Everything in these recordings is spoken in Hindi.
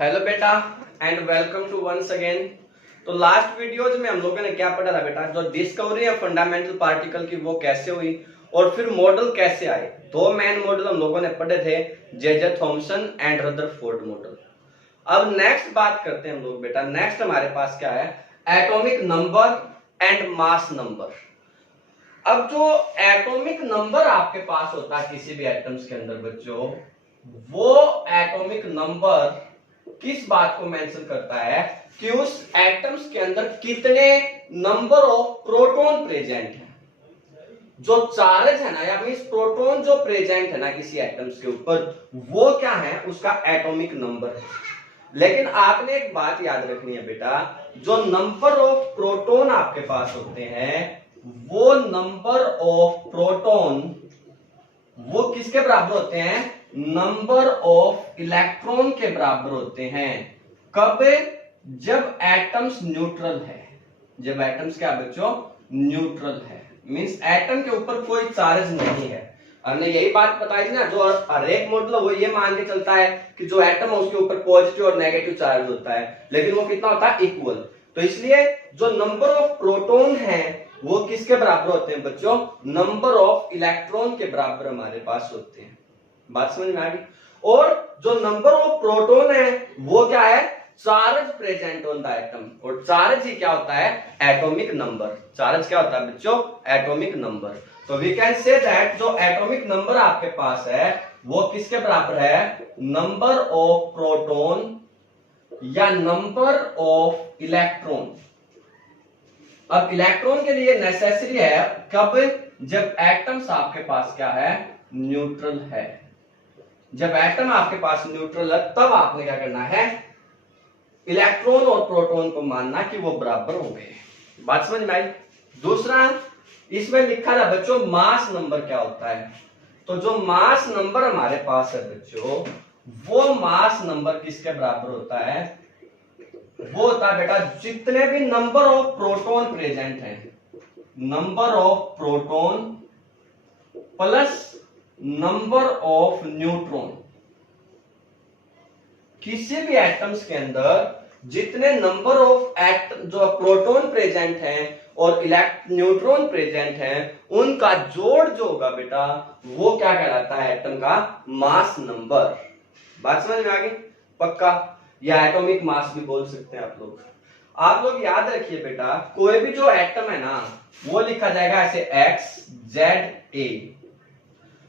हेलो बेटा and welcome to once again. तो लास्ट वीडियोज में हम लोगों ने क्या पढ़ा था बेटा, जो डिस्कवरी ऑफ फंडामेंटल पार्टिकल की वो कैसे हुई और फिर मॉडल कैसे आए। दो मेन मॉडल हम लोगों ने पढ़े थे, J Thomson and Rutherford model. अब नेक्स्ट बात करते हैं हम लोग बेटा। नेक्स्ट हमारे पास क्या है, atomic number and mass number. अब जो एटॉमिक नंबर आपके पास होता है किसी भी एटम्स के अंदर बच्चों, वो एटॉमिक नंबर किस बात को मेंशन करता है कि उस एटम्स के अंदर कितने नंबर ऑफ प्रोटॉन प्रेजेंट है। जो चार्ज है ना, या मींस प्रोटॉन जो प्रेजेंट है ना किसी एटम्स के ऊपर, वो क्या है, उसका एटॉमिक नंबर है। लेकिन आपने एक बात याद रखनी है बेटा, जो नंबर ऑफ प्रोटॉन आपके पास होते हैं, वो नंबर ऑफ प्रोटॉन वो किसके बराबर होते हैं, नंबर ऑफ इलेक्ट्रॉन के बराबर होते हैं। कब? जब एटम्स न्यूट्रल है। जब एटम्स क्या बच्चों, न्यूट्रल है, मींस एटम के ऊपर कोई चार्ज नहीं है। हमने यही बात बताई थी ना, जो हर एक मॉडल वो ये मान के चलता है कि जो एटम है उसके ऊपर पॉजिटिव और नेगेटिव चार्ज होता है, लेकिन वो कितना होता है, इक्वल। तो इसलिए जो नंबर ऑफ प्रोटॉन है वो किसके बराबर होते हैं बच्चों, नंबर ऑफ इलेक्ट्रॉन के बराबर हमारे पास होते हैं। बात समझ में आ गई। और जो नंबर ऑफ प्रोटॉन है वो क्या है, charge present on the atom, और चार्ज ही क्या होता है, एटॉमिक नंबर। चार्ज क्या होता है बच्चों, एटॉमिक नंबर। तो वी कैन से दैट जो एटॉमिक नंबर आपके पास है वो किसके बराबर है, नंबर ऑफ प्रोटॉन या नंबर ऑफ इलेक्ट्रॉन। अब इलेक्ट्रॉन के लिए नेसेसरी है कब, जब एटम्स आपके पास क्या है, न्यूट्रल है। जब एटम आपके पास न्यूट्रल है तब आपने क्या करना है, इलेक्ट्रॉन और प्रोटॉन को मानना कि वो बराबर होंगे। बात समझ में आई। दूसरा, इसमें लिखा था बच्चों मास नंबर क्या होता है। तो जो मास नंबर हमारे पास है बच्चों, वो मास नंबर किसके बराबर होता है, वो होता है बेटा जितने भी नंबर ऑफ प्रोटॉन प्रेजेंट हैं, number of proton plus number of neutron. किसी भी एटम्स के अंदर जितने नंबर ऑफ जो प्रोटॉन प्रेजेंट हैं और न्यूट्रॉन प्रेजेंट हैं, उनका जोड़ जो होगा बेटा वो क्या कहलाता है, एटम का मास नंबर। बात समझ में आ गई पक्का, या एटॉमिक मास भी बोल सकते हैं आप लोग। आप लोग याद रखिए बेटा, कोई भी जो एटम है ना वो लिखा जाएगा ऐसे एक्स जेड ए।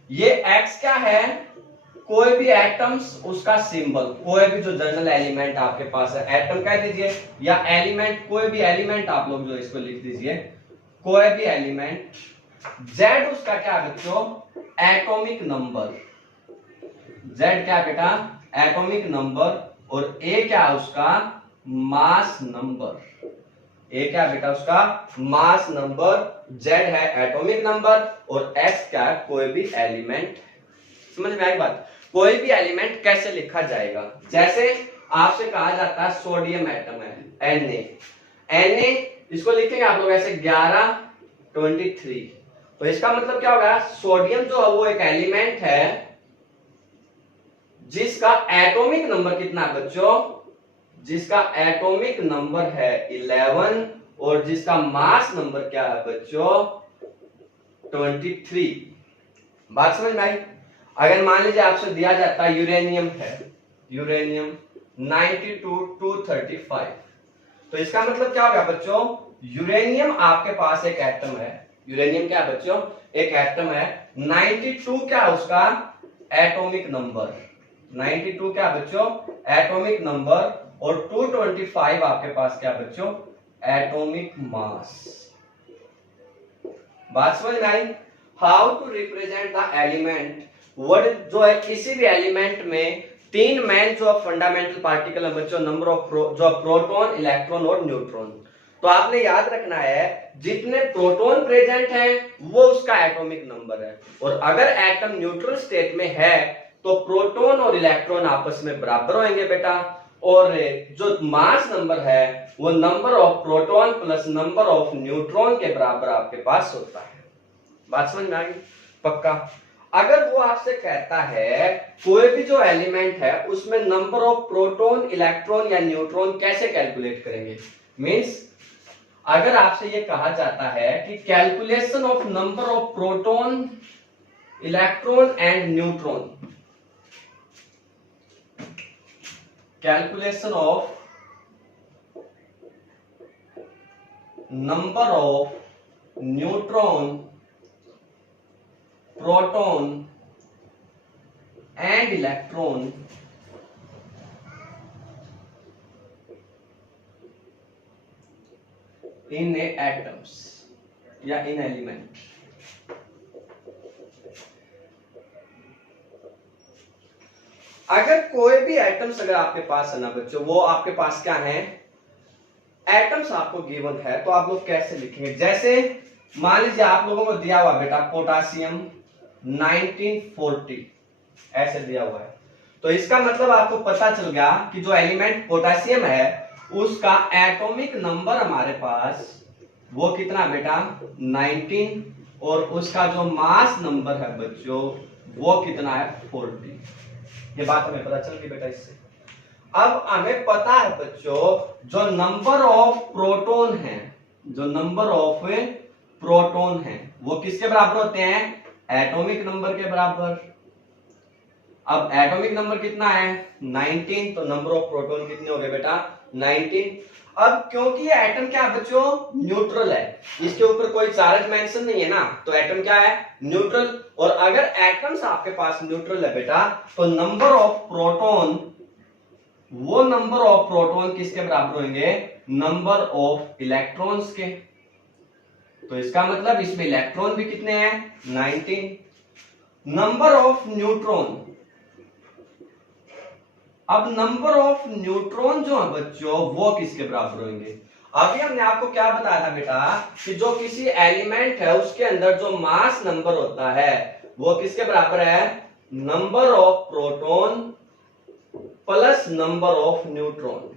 ये एक्स क्या है, कोई भी एटम्स उसका सिंबल, कोई भी जो जनरल एलिमेंट आपके पास है, एटम कह दीजिए या एलिमेंट, कोई भी एलिमेंट आप लोग जो इसको लिख दीजिए, कोई भी एलिमेंट। जेड उसका क्या है बच्चों, एटॉमिक नंबर। जेड क्या बेटा, एटॉमिक नंबर। और ए क्या है उसका, मास नंबर। ए क्या बेटा उसका, मास नंबर। जेड है एटॉमिक नंबर और एक्स क्या है, कोई भी एलिमेंट। समझ में आई बात। कोई भी एलिमेंट कैसे लिखा जाएगा, जैसे आपसे कहा जाता है सोडियम एटम है Na, इसको लिखेंगे आप लोग ऐसे 1123। तो इसका मतलब क्या होगा, सोडियम जो है वो एक एलिमेंट है जिसका एटॉमिक नंबर कितना है बच्चों, जिसका एटॉमिक नंबर है 11 और जिसका मास नंबर क्या है बच्चों 23। बात समझ में आई। अगर मान लीजिए आपसे दिया जाता है यूरेनियम है, यूरेनियम 92-235, तो इसका मतलब क्या होगा बच्चों, यूरेनियम आपके पास एक एटम है, यूरेनियम क्या है बच्चों, एक एटम है। 92 क्या है उसका एटॉमिक नंबर, 92 क्या बच्चों एटॉमिक नंबर, और 225 आपके पास क्या बच्चों, एटॉमिक मास। बात समझ में आई। How to represent the element, word जो है किसी भी एलिमेंट में तीन मेन जो फंडामेंटल पार्टिकल है बच्चों, नंबर ऑफ जो प्रोटॉन, इलेक्ट्रॉन और न्यूट्रॉन। तो आपने याद रखना है जितने प्रोटॉन प्रेजेंट हैं वो उसका एटॉमिक नंबर है, और अगर एटम न्यूट्रल स्टेट में है तो प्रोटॉन और इलेक्ट्रॉन आपस में बराबर होंगे बेटा, और जो मास नंबर है वो number of proton plus number of neutron के बराबर आपके पास होता है। बात समझ में आ गई पक्का। अगर वो आपसे कहता है कोई भी जो एलिमेंट है उसमें नंबर ऑफ प्रोटॉन, इलेक्ट्रॉन या न्यूट्रॉन कैसे कैलकुलेट करेंगे, मींस अगर आपसे ये कहा जाता है कि calculation of number of proton, electron and neutron, calculation of number of neutron, proton and electron in atoms या इन एलिमेंट। अगर कोई भी एटम्स अगर आपके पास है ना बच्चों, वो आपके पास क्या है, एटम्स आपको गिवन है, तो आप लोग कैसे लिखेंगे? जैसे मान लीजिए आप लोगों को दिया हुआ बेटा पोटासियम 1940 ऐसे दिया हुआ है, तो इसका मतलब आपको पता चल गया कि जो एलिमेंट पोटासियम है उसका एटॉमिक नंबर हमारे पास वो कितना बेटा 19, और उसका जो मास नंबर है बच्चों वो कितना है 40। ये बात हमें पता चल गई बेटा इससे। अब हमें पता है बच्चों जो नंबर ऑफ प्रोटॉन है, जो नंबर ऑफ प्रोटॉन है वो किसके बराबर होते हैं, एटॉमिक नंबर के बराबर। अब एटॉमिक नंबर कितना है 19, तो नंबर ऑफ प्रोटॉन कितने हो गए बेटा 19। अब क्योंकि ये एटम क्या है बच्चों न्यूट्रल है, इसके ऊपर कोई चार्ज मेंशन नहीं है ना, तो एटम क्या है न्यूट्रल। और अगर एटम्स आपके पास न्यूट्रल है बेटा तो नंबर ऑफ प्रोटॉन, वो नंबर ऑफ प्रोटॉन किसके बराबर होंगे, नंबर ऑफ इलेक्ट्रॉन्स के। तो इसका मतलब इसमें इलेक्ट्रॉन भी कितने हैं 19। नंबर ऑफ न्यूट्रॉन, अब नंबर ऑफ न्यूट्रॉन जो है बच्चों वो किसके बराबर होंगे। अभी हमने आपको क्या बताया था बेटा कि जो किसी एलिमेंट है उसके अंदर जो मास नंबर होता है वो किसके बराबर है, number of proton plus number of neutron.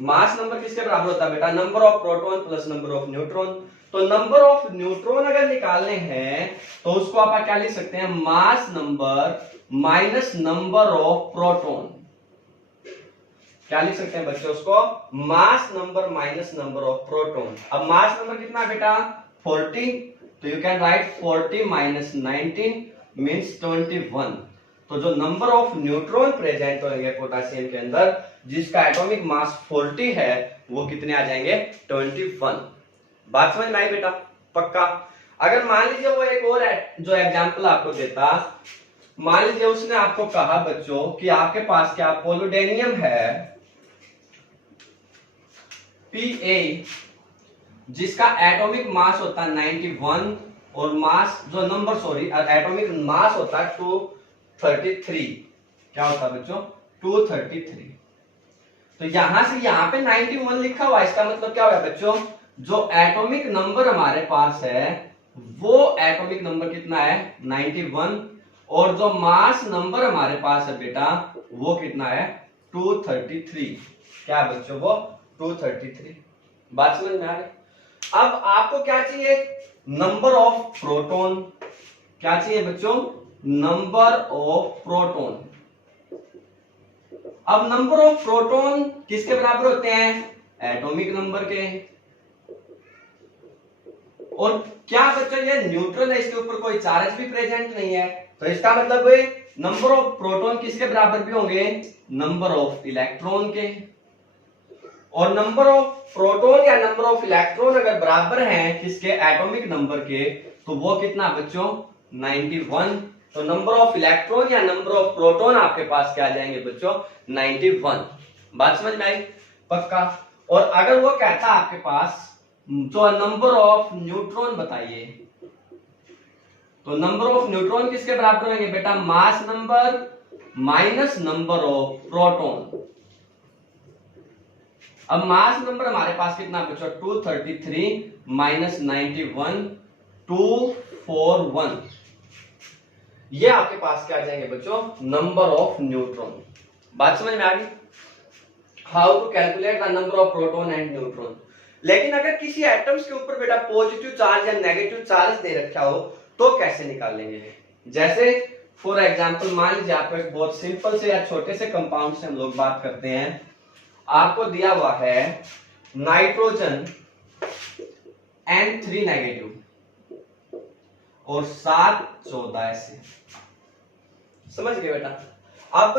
Mass number किसके बराबर होता है बेटा, number of proton plus number of neutron. तो नंबर ऑफ न्यूट्रॉन अगर निकालने हैं तो उसको आप क्या लिख सकते हैं, mass number minus number of proton. क्या लिख सकते हैं बच्चों उसको, mass number minus number of proton. अब मास नंबर कितना बेटा 40, तो you can write 40 minus 19 means 21। तो जो नंबर ऑफ न्यूट्रॉन प्रेजेंट होंगे पोटेशियम के अंदर जिसका एटॉमिक मास 40 है वो कितने आ जाएंगे 21। बात समझ में आई बेटा पक्का। अगर मान लीजिए वो एक और जो एग्जांपल आपको देता, मान लीजिए उसने आपको कहा बच्चों कि आपके पास क्या पोलोडेनियम है Pa जिसका एटॉमिक मास होता है 91 और मास जो नंबर सॉरी एटॉमिक मास होता है 233। क्या होता है बच्चों 233। तो यहां से यहां पे 91 लिखा हुआ, इसका मतलब क्या हुआ बच्चों, जो एटॉमिक नंबर हमारे पास है वो एटॉमिक नंबर कितना है 91, और जो मास नंबर हमारे पास है बेटा वो कितना है 233। क्या बच्चों वो 233। बात समझ में आ रही। अब आपको क्या चाहिए, नंबर ऑफ प्रोटॉन। क्या चाहिए बच्चों, नंबर ऑफ प्रोटॉन। अब नंबर ऑफ प्रोटॉन किसके बराबर होते हैं, एटॉमिक नंबर के। और क्या बच्चों ये न्यूट्रल है, इसके ऊपर कोई चार्ज भी प्रेजेंट नहीं है, तो इसका मतलब नंबर ऑफ प्रोटॉन किसके बराबर भी होंगे, नंबर ऑफ इलेक्ट्रॉन के। और नंबर ऑफ प्रोटॉन या नंबर ऑफ इलेक्ट्रॉन अगर बराबर हैं किसके, एटॉमिक नंबर के, तो वो कितना बच्चों 91। तो नंबर ऑफ इलेक्ट्रॉन या नंबर ऑफ प्रोटॉन आपके पास क्या आ जाएंगे बच्चों 91। बात समझ में आई पक्का। और अगर वो कहता आपके पास जो नंबर ऑफ न्यूट्रॉन बताइए, तो नंबर ऑफ न्यूट्रॉन किसके बराबर होंगे बेटा, mass number minus number of proton. अब मास नंबर हमारे पास कितना बच्चों 233 माइनस 91 241। ये आपके पास क्या आ जाएंगे बच्चों, नंबर ऑफ न्यूट्रॉन। बात समझ में आ गई। How to calculate the number of proton and neutron. लेकिन अगर किसी एटम्स के ऊपर बेटा पॉजिटिव चार्ज या नेगेटिव चार्ज दे रखा हो तो कैसे निकालेंगे? जैसे फॉर एग्जांपल मान लीजिए आपको एक बहुत सिंपल से या छोटे से कंपाउंड से हम लोग बात करते हैं। आपको दिया हुआ है नाइट्रोजन N3 नेगेटिव और 7 14 ऐसे, समझ गए बेटा? अब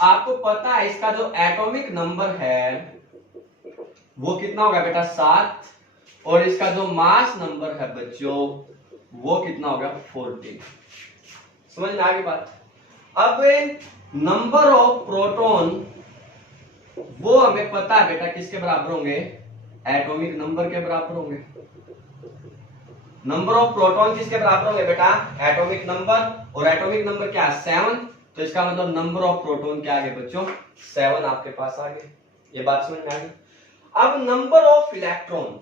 आपको पता है इसका जो एटॉमिक नंबर है वो कितना होगा बेटा 7, और इसका जो मास नंबर है बच्चों वो कितना होगा 14। समझ में आ गई बात? अब नंबर ऑफ प्रोटॉन वो हमें पता है बेटा किसके बराबर होंगे? एटॉमिक नंबर के बराबर होंगे। नंबर ऑफ प्रोटॉन किसके बराबर होंगे बेटा? एटॉमिक नंबर, और एटॉमिक नंबर क्या है 7, तो इसका मतलब नंबर ऑफ प्रोटॉन क्या आ गए बच्चों 7 आपके पास आ गए। ये बात समझ में आ गई? अब number of electron,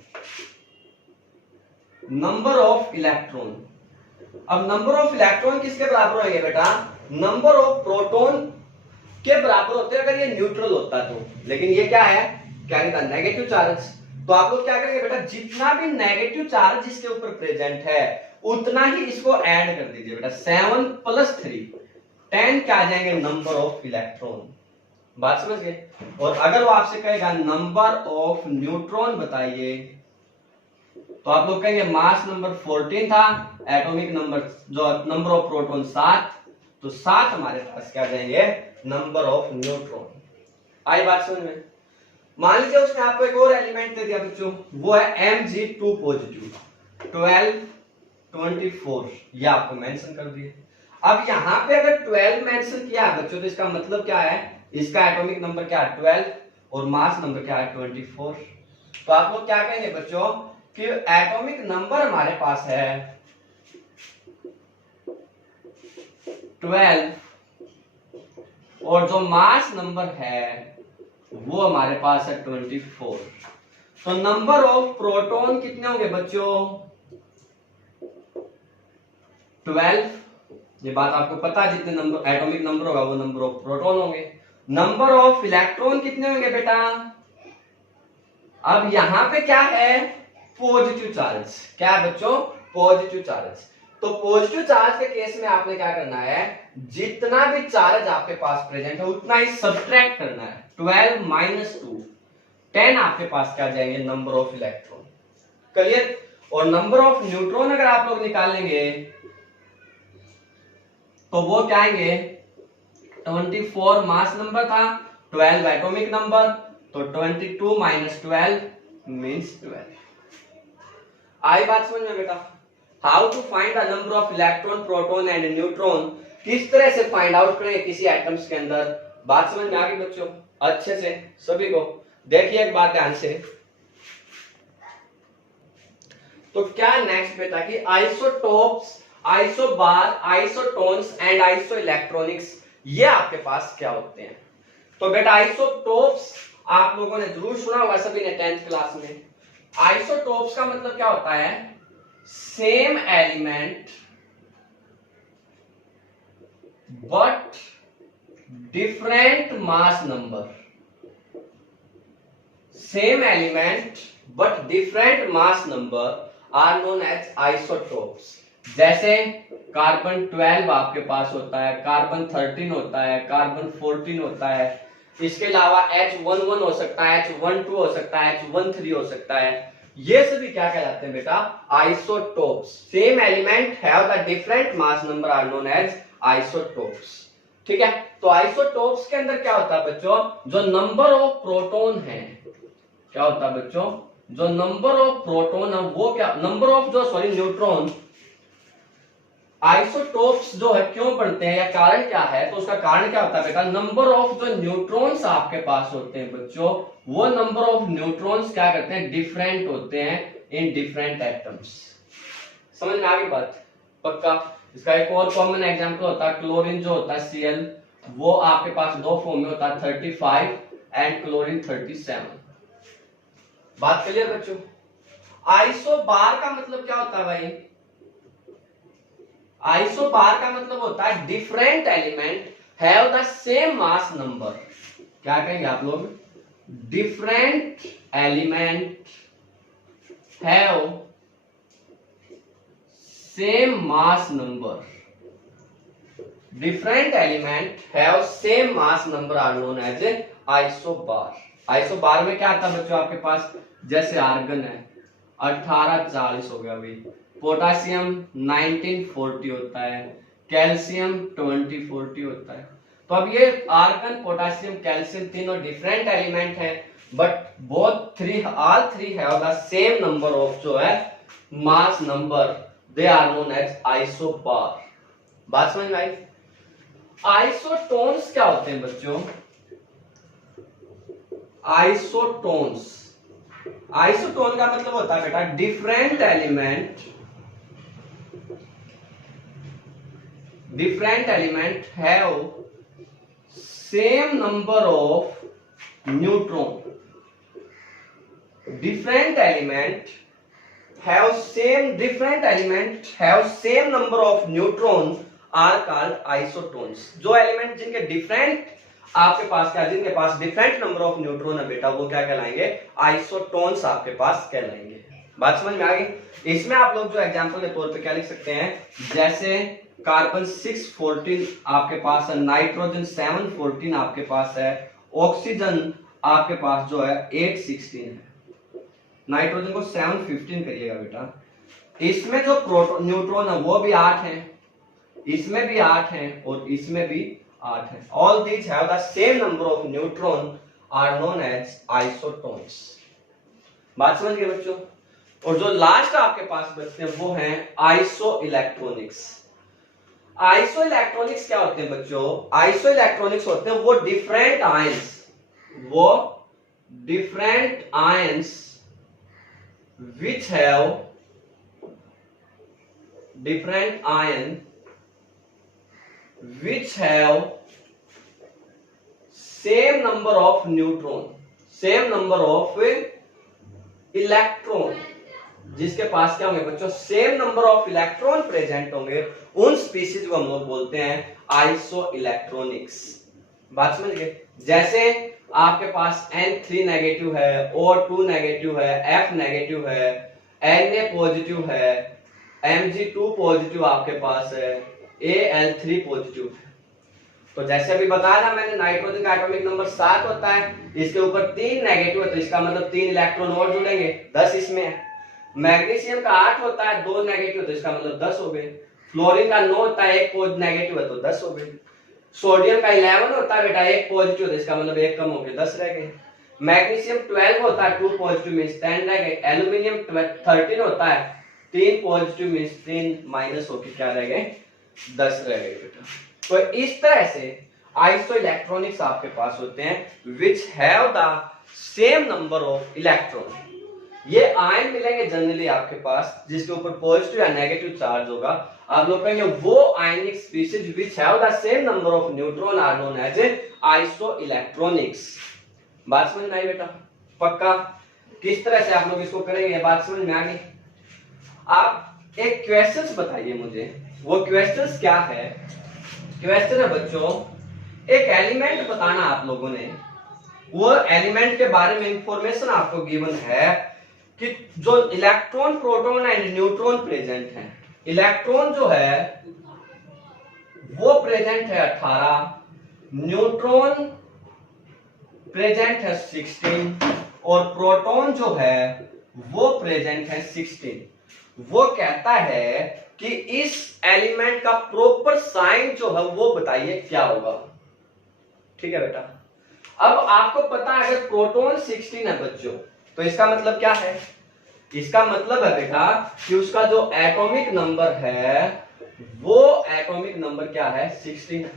number of electron, अब नंबर ऑफ इलेक्ट्रॉन किसके बराबर होंगे बेटा? नंबर ऑफ प्रोटॉन के बराबर होते हैं अगर ये न्यूट्रल होता तो, लेकिन ये क्या है, क्या कहता है नेगेटिव चार्ज। तो आप लोग क्या करेंगे बेटा, जितना भी नेगेटिव चार्ज इसके ऊपर प्रेजेंट है उतना ही इसको ऐड कर दीजिए बेटा। 7 + 3 10 क्या आ जाएंगे नंबर ऑफ इलेक्ट्रॉन। बात समझ गए? और अगर वो आपसे कहेगा नंबर ऑफ न्यूट्रॉन बताइए, तो आप लोग कहेंगे मास नंबर 14 था, एटॉमिक नंबर जो नंबर ऑफ प्रोटॉन 7, तो 7 हमारे पास क्या जाएंगे नंबर ऑफ न्यूट्रॉन। आई बात समझ में? मान लीजिए उसने आपको एक और एलिमेंट दे दिया बच्चों, वो है Mg2 पॉजिटिव 12 24, ये आपको मेंशन कर दिए। अब यहां पे अगर 12 मेंशन किया है बच्चों तो इसका मतलब क्या है, इसका एटॉमिक नंबर क्या है 12 और मास नंबर क्या है 24। तो आप लोग क्या कहेंगे बच्चों कि एटॉमिक नंबर हमारे पास है 12 और जो मास नंबर है वो हमारे पास है 24। तो नंबर ऑफ प्रोटॉन कितने होंगे बच्चों 12, ये बात आपको पता है, जितने नंबर एटॉमिक नंबर होगा वो नंबर ऑफ प्रोटॉन होंगे। नंबर ऑफ इलेक्ट्रॉन कितने होंगे बेटा? अब यहां पे क्या है पॉजिटिव चार्ज, क्या है बच्चों पॉजिटिव चार्ज। तो पॉजिटिव चार्ज के केस में आपने क्या करना है, जितना भी चार्ज आपके पास प्रेजेंट है उतना ही सब्ट्रैक्ट करना है। 12 - 2 10 आपके पास क्या जाएंगे नंबर ऑफ इलेक्ट्रॉन। क्लियर? और नंबर ऑफ न्यूट्रॉन अगर आप लोग निकालेंगे तो वो क्या आएंगे 24 मास नंबर था, 12 एटॉमिक नंबर, तो 22 - 12 मींस 12। आई बात समझ में बेटा? How to find the number of electron proton and neutron, किस तरह से फाइंड आउट करें किसी एटम्स के अंदर। बात समझ में आ गई बच्चों अच्छे से सभी को? देखिए एक बात ध्यान से, तो क्या नेक्स्ट बेटा कि isotopes, isobar, isotones and iso electronics ये आपके पास क्या होते हैं। तो बेटा आइसोटोप्स आप लोगों ने जरूर सुना होगा सभी ने 10th क्लास में। आइसोटोप्स का मतलब क्या होता है, same element but different mass number, same element but different mass number are known as isotopes. जैसे कार्बन 12 आपके पास होता है, कार्बन 13 होता है, कार्बन 14 होता है, इसके अलावा H11 हो सकता है, H12 हो सकता है, H13 हो सकता है। ये सभी क्या कहलाते हैं बेटा isotopes. Same element have the different mass number are known as isotopes. ठीक है? तो आइसोटोप्स के अंदर क्या होता है बच्चों, जो नंबर ऑफ प्रोटॉन है, क्या होता है बच्चों जो नंबर ऑफ प्रोटॉन है वो क्या, नंबर ऑफ जो सॉरी न्यूट्रॉन। आइसोटोप्स जो है क्यों बनते हैं या कारण क्या है, तो उसका कारण क्या होता है बेटा, नंबर ऑफ जो न्यूट्रॉन्स आपके पास होते हैं बच्चों वो नंबर ऑफ न्यूट्रॉन्स क्या करते हैं डिफरेंट होते हैं इन डिफरेंट एटम्स। समझ में आ गई बात? पक्का? इसका एक और कॉमन एग्जांपल होता है क्लोरीन जो होता है Cl, वो आपके पास दो फॉर्म में होता है 35 एंड क्लोरीन 37। बात क्लियर बच्चों? आइसोबार का मतलब क्या होता है भाई, आइसोबार का मतलब होता है different element have the same mass number. क्या कहेंगे आप लोग, different element have same mass number, different element have same mass number are known as a isobar. Isobar में क्या आता है बच्चों आपके पास, जैसे आर्गन है 1840 हो गया, अभी पोटासियम 1940 होता है, कैल्शियम 2040 होता है। तो अब ये आर्गन, पोटासियम, कैल्शियम तीनों डिफरेंट एलिमेंट है, but both all three have the same number of जो है mass number, they are known as isobar. बात समझ में आई? आइसोटोन्स क्या होते हैं बच्चों? आइसोटोन्स, आइसोटोन का मतलब होता है बेटा different element have same number of neutron, different element have same number of neutron are called isotones। जो एलिमेंट जिनके डिफरेंट आपके पास क्या, जिनके पास डिफरेंट नंबर ऑफ न्यूट्रॉन है बेटा, वो क्या कहलाएंगे? आइसोटोन्स आपके पास कहलाएंगे। बात समझ में आ गई? इसमें आप लोग जो एग्जांपल के तौर पे क्या लिख सकते हैं, जैसे कार्बन 614 आपके पास है, नाइट्रोजन 714 आपके पास है, ऑक्सीजन आपके पास जो है 816 है, नाइट्रोजन को 715 करिएगा बेटा। इसमें जो प्रोटॉन न्यूट्रॉन है वो भी 8 है, इसमें भी 8 है और इसमें भी 8 है। All these have the same number of neutron are known as isotones. बात समझ गए बच्चों? और जो लास्ट आपके पास बचते हैं वो हैं आइसो इलेक्ट्रॉनिक्स। आइसो इलेक्ट्रॉनिक्स क्या होते हैं बच्चों? आइसो इलेक्ट्रॉनिक्स होते हैं वो different ions which have same number of neutron, same number of electron, जिसके पास क्या होंगे बच्चों? Same number of electron present होंगे, उन स्पीशीज को हम लोग बोलते हैं आइसो इलेक्ट्रॉनिक्स। बात समझ गए? जैसे आपके पास N3 नेगेटिव है, O2 नेगेटिव है, F नेगेटिव है, Na पॉजिटिव है, Mg2 पॉजिटिव आपके पास है, Al3 पॉजिटिव है। तो जैसे अभी बताया था मैंने, नाइट्रोजन का एटॉमिक नंबर 7 होता है, इसके ऊपर 3 नेगेटिव है, तो इसका मतलब 3 इलेक्ट्रॉन और जुड़ेंगे, 10 इसमें है। मैग्नीशियम का 8 होता है, 2 नेगेटिव, तो इसका मतलब 10 हो गए। फ्लोरीन का 9 होता है, 1 नेगेटिव है, तो 10 हो गए। सोडियम का 11 होता है बेटा, 1 पॉजिटिव, तो इसका मतलब 1 कम हो गया, 10 रह गए। मैग्नीशियम 12 होता है, 2 पॉजिटिव मींस 10 रह गए। एल्युमिनियम 13 होता है, 3 पॉजिटिव मींस 3 माइनस होके क्या रह गए? 10 रह गए बेटा। तो इस तरह से आइसो इलेक्ट्रॉनिक्स आपके पास होते हैं विच have the same number of electron. ये आयन मिलेंगे जनरली आपके पास जिसके ऊपर पॉजिटिव या नेगेटिव चार्ज होगा। आप लोग कहेंगे वो ionic species which have the same number of neutron are known as isoelectronics. बात समझ में आई बेटा? पक्का? किस तरह से आप लोग इसको करेंगे, ये बात समझ में आ गई? आप एक क्वेश्चंस बताइए मुझे, वो क्वेश्चंस क्या है? क्वेश्चन है बच्चों, एक एलिमेंट बताना आप लोगों ने, वो एलिमेंट के बारे में इंफॉर्मेशन आपको गिवन है कि जो electron, proton and neutron present है। इलेक्ट्रॉन जो है वो प्रेजेंट है 18, न्यूट्रॉन प्रेजेंट है 16 और प्रोटॉन जो है वो प्रेजेंट है 16। वो कहता है कि इस एलिमेंट का प्रॉपर साइन जो है वो बताइए क्या होगा। ठीक है बेटा? अब आपको पता है अगर प्रोटॉन 16 है बच्चों, तो इसका मतलब क्या है? इसका मतलब है बेटा कि उसका जो एटॉमिक नंबर है वो एटॉमिक नंबर क्या है? 16 है।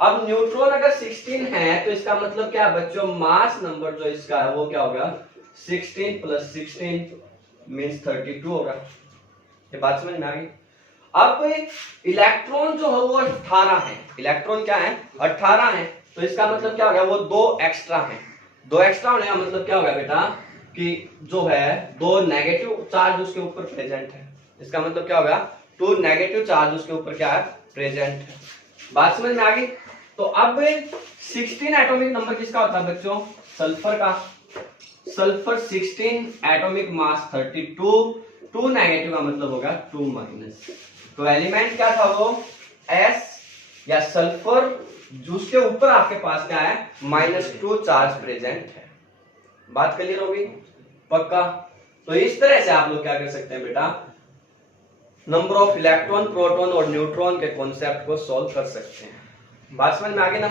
अब न्यूट्रॉन अगर 16 है तो इसका मतलब क्या है बच्चों? मास नंबर जो इसका है वो क्या होगा? 16 प्लस 16 मीन्स 32 होगा। ये बात समझ में आ गई? अब इलेक्ट्रॉन जो है वो 18 है। इलेक्ट्रॉन क्या है? 18 है। तो इसका मतलब क्या हो गया? वो 2 एक्स्ट्रा है। 2 एक्स्ट्रा होने का मतलब क्या हो गया बेटा? कि जो है 2 नेगेटिव चार्ज उसके ऊपर प्रेजेंट है। इसका मतलब क्या हो गया? 2 नेगेटिव चार्ज उसके ऊपर क्या है? प्रेजेंट है। बात समझ में आ गई? तो अब 16 एटॉमिक नंबर किसका होता है बच्चों? सल्फर का। सल्फर 16 एटॉमिक मास 32, 2 नेगेटिव का मतलब होगा 2 माइनस। तो एलिमेंट क्या था वो S या सल्फर, जिसके ऊपर आपके पास क्या है -2 चार्ज प्रेजेंट है। बात क्लियर होगी पक्का। तो इस तरह से आप लोग क्या कर सकते हैं बेटा, नंबर ऑफ इलेक्ट्रॉन, प्रोटॉन और न्यूट्रॉन के कॉन्सेप्ट को सॉल्व कर सकते हैं। बात समझ में आ गई ना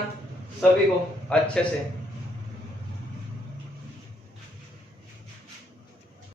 सभी को अच्छे से।